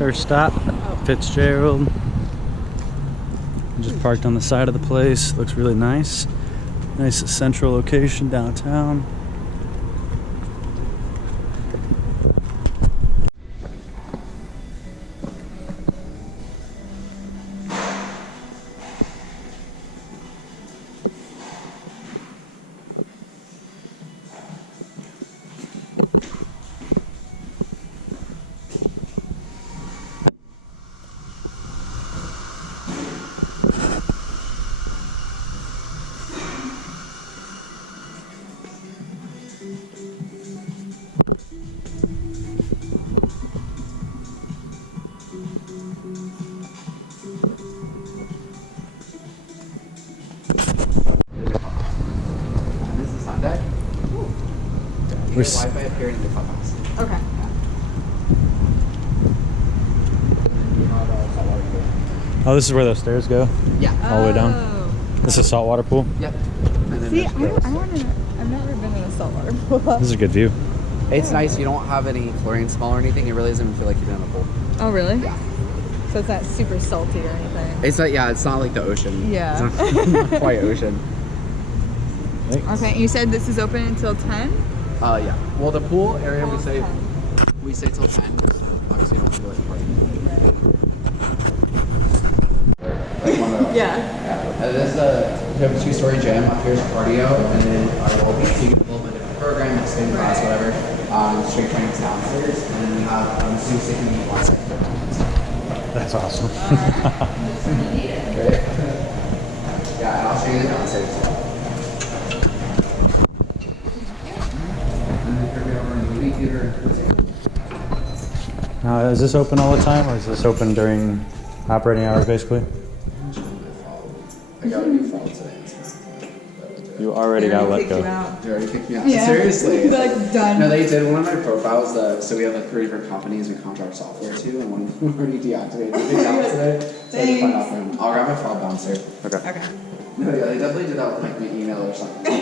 First stop, Fitzgerald. Just parked on the side of the place. Looks really nice. Nice central location downtown. Wi-Fi up here in the clubhouse. Okay. Oh, this is where those stairs go? Yeah. All the way down? This is a saltwater pool? Yep. And then See, I've never been in a saltwater pool. This is a good view. it's nice. You don't have any chlorine smell or anything. It really doesn't even feel like you've been in a pool. Oh, really? Yeah. So it's not super salty or anything? It's not, yeah, it's not like the ocean. Yeah. It's not quite ocean. Thanks. Okay, you said this is open until 10? Yeah. Well, the pool area we say till 10. Obviously, you don't feel like partying. Yeah. And this we have a 2-story gym. Up here's cardio, and then our well-being. So you get a little bit different program, spin class, whatever. Strength training downstairs, and then we have Zeus that can eat Wi-Fi. That's awesome. Great. Yeah, and I'll show you the downstairs as well. And then here we are in the movie theater. Now, is this open all the time, or is this open during operating hours, basically? I got a new phone today. You already got let go. They already kicked me out. Yeah. Seriously. They're like done. No, they did. One of my profiles, so we have like 3 different companies we contract software to, and one of them already deactivated the account today. So I had to find out from him. I'll grab my file downstairs. Okay. Okay. No, yeah, they definitely did that with like my email or something.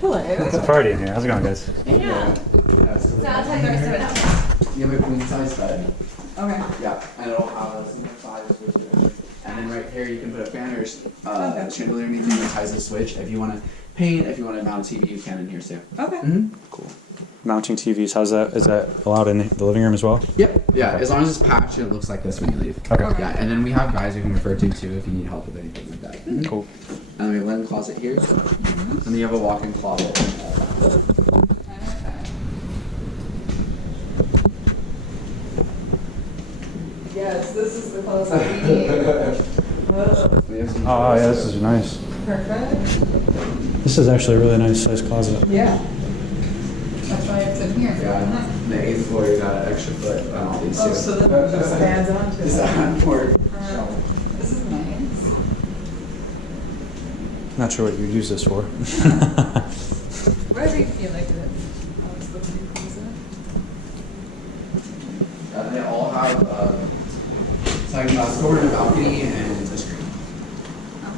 Hello. It's a party in here. How's it going, guys? Yeah. So I'll tell you the rest of it now. You have a queen size bed. Okay. Yeah, and it'll have a single size switch. And then right here you can put a fan or chandelier, anything that ties the switch. If you want to paint, if you want to mount a TV, you can in here too. Okay. Mm-hmm. Cool. Mounting TVs, how's that? Is that allowed in the living room as well? Yep. Yeah, as long as it's patched and it looks like this when you leave. Okay. Yeah, and then we have guys you can refer to too if you need help with anything like that. Mm-hmm. Cool. And then we have a linen closet here. So. And then you have a walk-in closet. Yes, this is the clothes that we need. Oh, yeah, this is nice. Perfect. This is actually a really nice size closet. Yeah. That's why it's in here. Yeah, the 8th floor you got an extra foot on all these too. Oh, so that just stands onto Just it. on board. This is nice. Not sure what you'd use this for. Whatever you feel like it is. Oh, it's the blue closet. And they all have it's like a store and a balcony and a screen.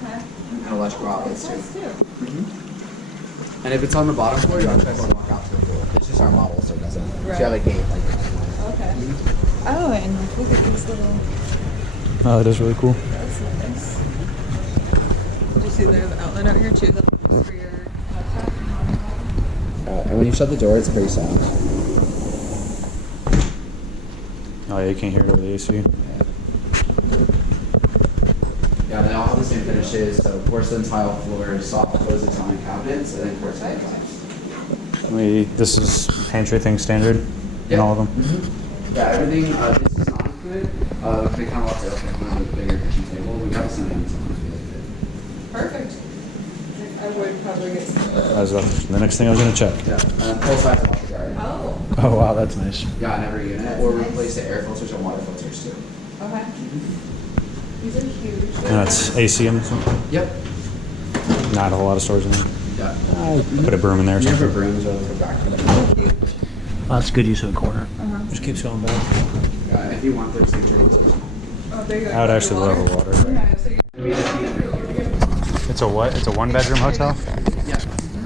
Okay. And electrical outlets too. Nice too. Mm-hmm. And if it's on the bottom floor, you actually have to walk out to the pool. It's just our model, so it doesn't. Right. So you have a gate like that. Okay. Oh, and look at these little. Oh, that is really cool. That's nice. Did you see there's an outlet out here too? That's for your laptop. And when you shut the door, it's pretty soft. Oh, yeah, you can't hear it over the AC. Yeah, they all have the same finishes. So porcelain tile floors, soft close Italian cabinets, and then porcelain tiles. This is pantry thing standard in all of them? Mm-hmm. Yeah, everything, this is not included. They kind of left it open with a bigger kitchen table. We got some ends on it. Perfect. I would probably get some. That was the next thing I was going to check. Yeah, and full size washer dryer. Oh. Oh, wow, that's nice. Yeah, in every unit. Or replace the air filters and water filters too. Okay. These are huge. And that's AC in this one? Yep. Not a whole lot of storage in there. Yeah. Put a broom in there or You have a something. brooms or like a vacuum. Oh, that's good use of a quarter. Just keeps going back. If you want, there's like drinks. Oh, there you go. I would actually love a water. Yeah, so It's a what? It's a one-bedroom hotel?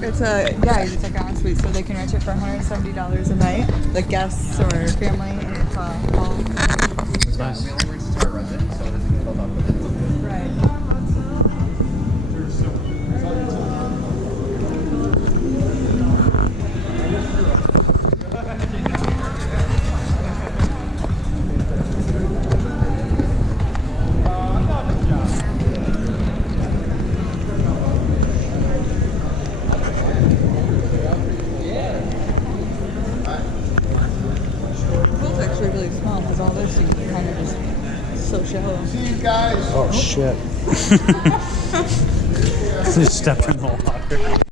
it's it's like an ensuite, so they can rent it for $170 a night. The guests or family, and it's a hall. That's nice. We only rent it to our residents, so it doesn't get filled up with it. Right. Pool's actually really small because all this you can kind of just so shallow. Oh, shit. Just stepped in the water.